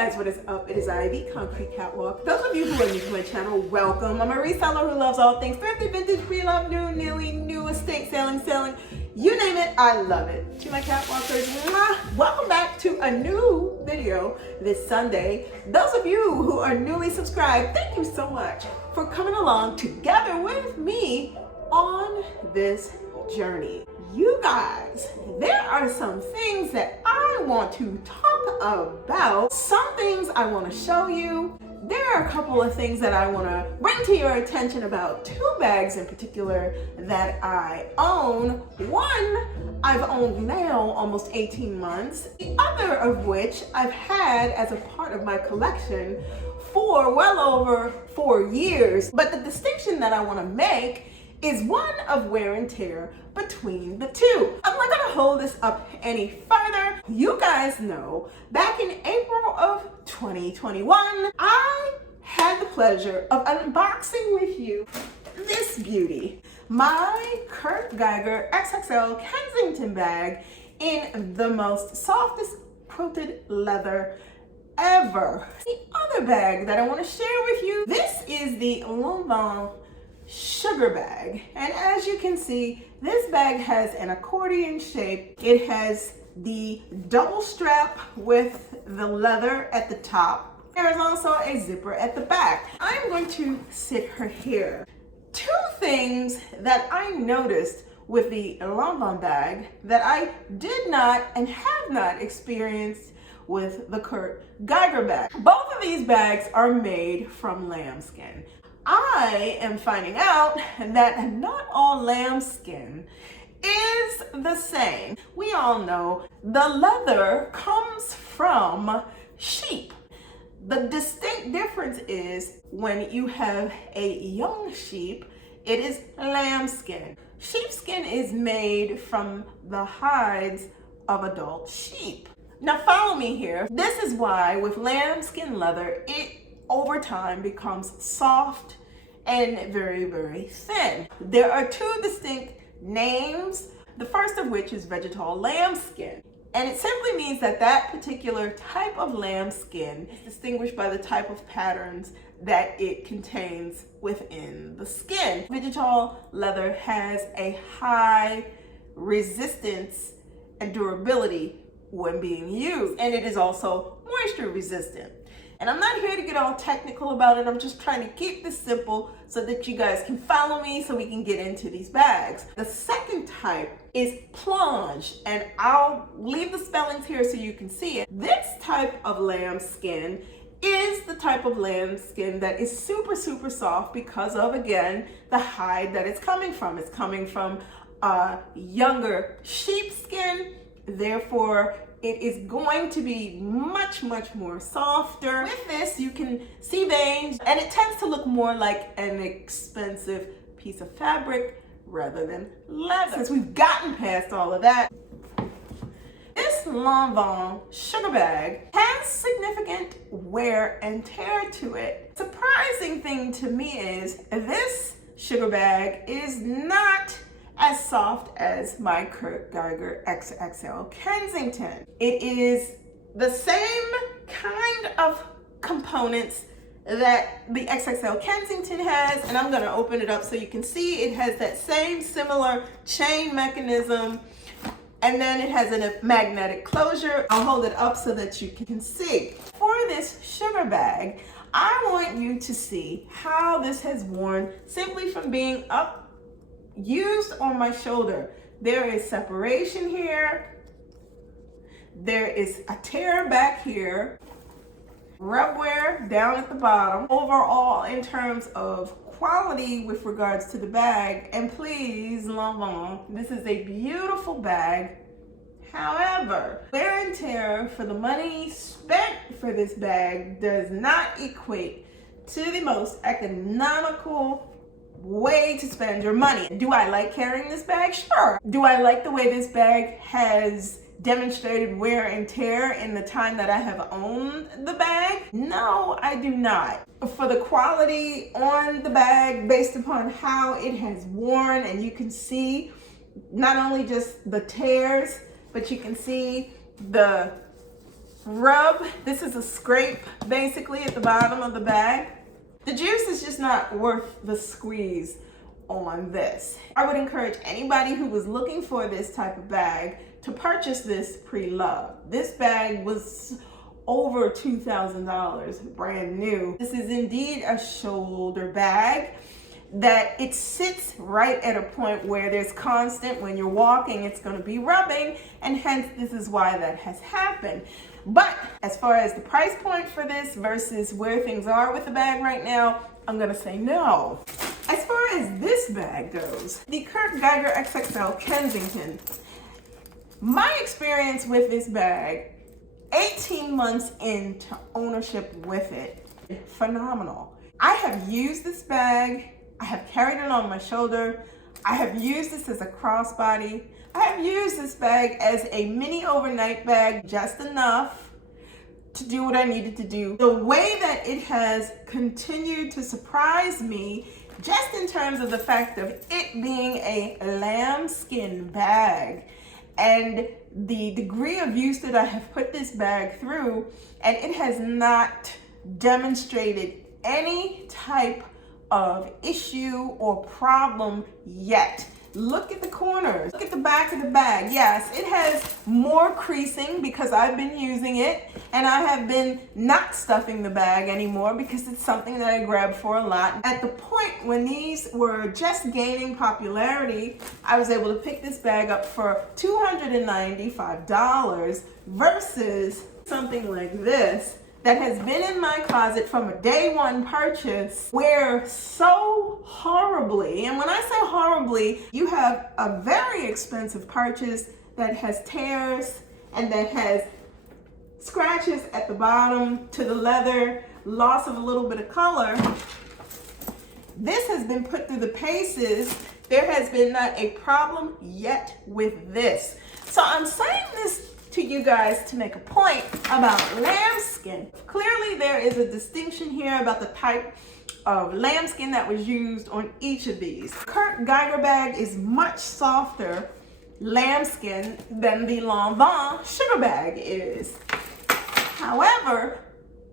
guys, what is up? It is I, the Concrete Catwalk. Those of you who are new to my channel, welcome. I'm a reseller who loves all things thrifty, vintage, pre-loved, new, nearly new, estate, selling, you name it, I love it. To my catwalkers, welcome back to a new video this Sunday. Those of you who are newly subscribed, thank you so much for coming along together with me on this journey. You guys, there are some things that I want to talk about. Some things I want to show you. There are a couple of things that I want to bring to your attention about two bags in particular that I own. One I've owned now almost 18 months. The other of which I've had as a part of my collection for well over 4 years. But the distinction that I want to make is one of wear and tear between the two. I'm not gonna hold this up any further. You guys know, back in April of 2021, I had the pleasure of unboxing with you this beauty, my Geiger XXL Kensington bag in the most softest quilted leather ever. The other bag that I wanna share with you, this is the Lanvin sugar bag, and as you can see, this bag has an accordion shape. It has the double strap with the leather at the top. There is also a zipper at the back. I'm going to sit her here. Two things that I noticed with the Lanvin bag that I did not and have not experienced with the Geiger bag. Both of these bags are made from lambskin. I am finding out that not all lambskin is the same. We all know the leather comes from sheep. The distinct difference is when you have a young sheep, it is lambskin. Sheepskin is made from the hides of adult sheep. Now follow me here. This is why with lambskin leather, it over time becomes soft and very, very thin. There are two distinct names, the first of which is vegetal lambskin. And it simply means that that particular type of lambskin is distinguished by the type of patterns that it contains within the skin. Vegetal leather has a high resistance and durability when being used, and it is also moisture resistant. And I'm not here to get all technical about it. I'm just trying to keep this simple so that you guys can follow me so we can get into these bags. The second type is plunge, and I'll leave the spellings here so you can see it. This type of lambskin is the type of lambskin that is super, super soft because of, again, the hide that it's coming from. It's coming from younger sheepskin, therefore it is going to be much, much more softer. With this, you can see veins, and it tends to look more like an expensive piece of fabric rather than leather. Since we've gotten past all of that, this Lanvin sugar bag has significant wear and tear to it. Surprising thing to me is this sugar bag is not as soft as my Geiger XXL Kensington. It is the same kind of components that the XXL Kensington has, and I'm gonna open it up so you can see it has that same similar chain mechanism, and then it has a magnetic closure. I'll hold it up so that you can see. For this sugar bag, I want you to see how this has worn simply from being used on my shoulder. There is separation here. There is a tear back here. Rub wear down at the bottom. Overall, in terms of quality with regards to the bag, and please, Lanvin, this is a beautiful bag. However, wear and tear for the money spent for this bag does not equate to the most economical way to spend your money. Do I like carrying this bag? Sure. Do I like the way this bag has demonstrated wear and tear in the time that I have owned the bag? No, I do not. For the quality on the bag, based upon how it has worn, and you can see not only just the tears, but you can see the rub. This is a scrape basically at the bottom of the bag. The juice is just not worth the squeeze on this. I would encourage anybody who was looking for this type of bag to purchase this pre-loved. This bag was over $2,000, brand new. This is indeed a shoulder bag that it sits right at a point where there's constant, when you're walking, it's going to be rubbing, and hence this is why that has happened. But as far as the price point for this versus where things are with the bag right now, I'm going to say no. As far as this bag goes, the Geiger XXL Kensington, my experience with this bag, 18 months into ownership with it, phenomenal. I have used this bag. I have carried it on my shoulder. I have used this as a crossbody. I have used this bag as a mini overnight bag, just enough to do what I needed to do. The way that it has continued to surprise me, just in terms of the fact of it being a lambskin bag and the degree of use that I have put this bag through, and it has not demonstrated any type of issue or problem yet. Look at the corners. Look at the back of the bag. Yes, it has more creasing because I've been using it, and I have been not stuffing the bag anymore because it's something that I grab for a lot. At the point when these were just gaining popularity, I was able to pick this bag up for $295 versus something like this that has been in my closet from a day one purchase, where so horribly, and when I say horribly, you have a very expensive purchase that has tears and that has scratches at the bottom to the leather, loss of a little bit of color. This has been put through the paces. There has been not a problem yet with this. So I'm saying this to you guys to make a point about lambskin. Clearly there is a distinction here about the type of lambskin that was used on each of these. Geiger bag is much softer lambskin than the Lanvin sugar bag is. However,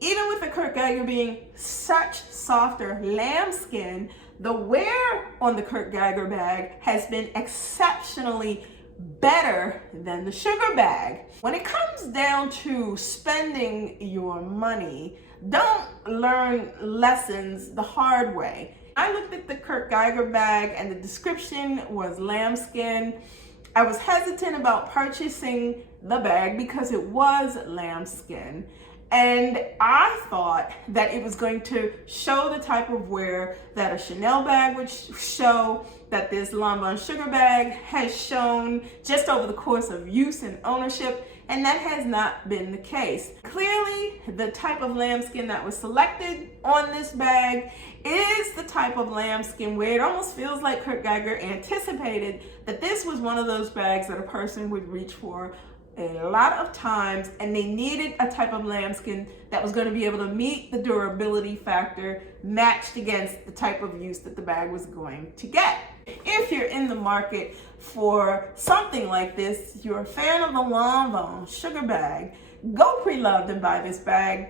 even with the Geiger being such softer lambskin, the wear on the Geiger bag has been exceptionally better than the sugar bag. When it comes down to spending your money, don't learn lessons the hard way. I looked at the Geiger bag and the description was lambskin. I was hesitant about purchasing the bag because it was lambskin, and I thought that it was going to show the type of wear that a Chanel bag would show, that this Lanvin sugar bag has shown just over the course of use and ownership, and that has not been the case. Clearly, the type of lambskin that was selected on this bag is the type of lambskin where it almost feels like Geiger anticipated that this was one of those bags that a person would reach for a lot of times, and they needed a type of lambskin that was going to be able to meet the durability factor matched against the type of use that the bag was going to get. If you're in the market for something like this, you're a fan of the Lanvin sugar bag, go pre-loved and buy this bag.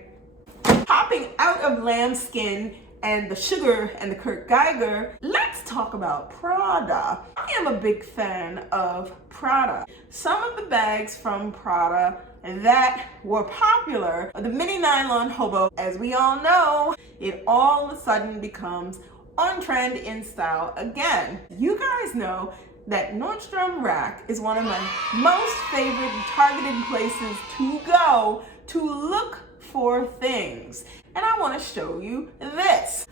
Hopping out of lambskin and the sugar and the Geiger, let's talk about Prada. I am a big fan of Prada. Some of the bags from Prada that were popular, the mini nylon hobo, as we all know, it all of a sudden becomes on trend in style again. You guys know that Nordstrom Rack is one of my most favorite targeted places to go to look for things. And I want to show you this.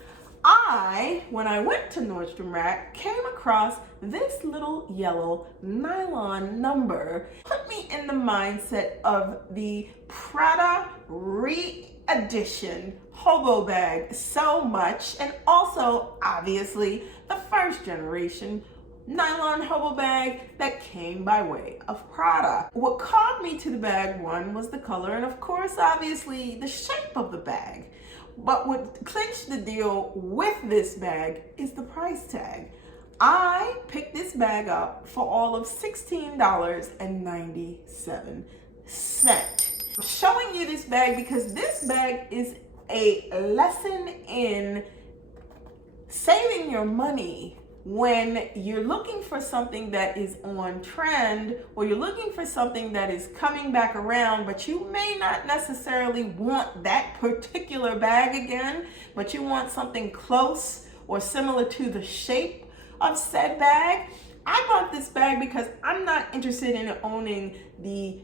When I went to Nordstrom Rack, came across this little yellow nylon number. Put me in the mindset of the Prada re-edition hobo bag so much, and also obviously the first generation nylon hobo bag that came by way of Prada. What caught me to the bag, one, was the color, and of course obviously the shape of the bag. But what clinched the deal with this bag is the price tag. I picked this bag up for all of $16.97. I'm showing you this bag because this bag is a lesson in saving your money when you're looking for something that is on trend, or you're looking for something that is coming back around, but you may not necessarily want that particular bag again, but you want something close or similar to the shape of said bag. I bought this bag because I'm not interested in owning the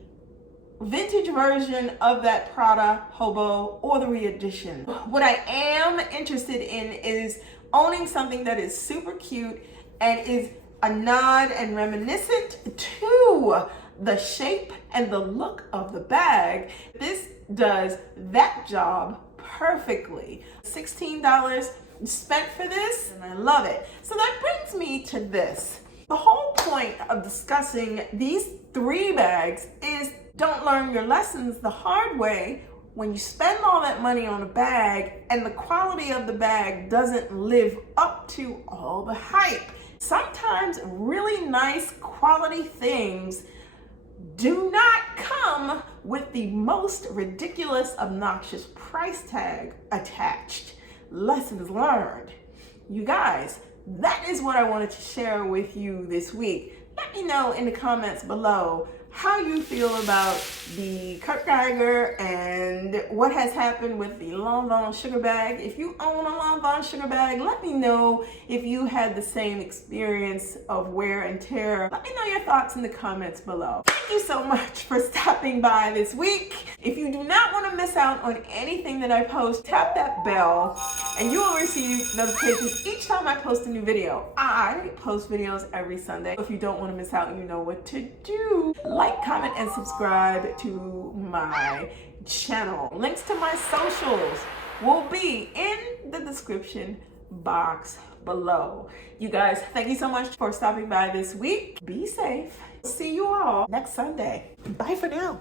vintage version of that Prada Hobo or the re-edition. What I am interested in is owning something that is super cute and is a nod and reminiscent to the shape and the look of the bag. This does that job perfectly. $16 spent for this, and I love it. So that brings me to this. The whole point of discussing these 3 bags is don't learn your lessons the hard way when you spend all that money on a bag and the quality of the bag doesn't live up to all the hype. Sometimes really nice quality things do not come with the most ridiculous, obnoxious price tag attached. Lessons learned. You guys, that is what I wanted to share with you this week. Let me know in the comments below how you feel about the Kurt Geiger and what has happened with the Lanvin sugar bag. If you own a Lanvin sugar bag, let me know if you had the same experience of wear and tear. Let me know your thoughts in the comments below. Thank you so much for stopping by this week. If you do not want to miss out on anything that I post, tap that bell and you will receive notifications each time I post a new video. I post videos every Sunday. If you don't want to miss out, you know what to do. Like, comment, and subscribe to my channel. Links to my socials will be in the description box below. You guys, thank you so much for stopping by this week. Be safe. See you all next Sunday. Bye for now.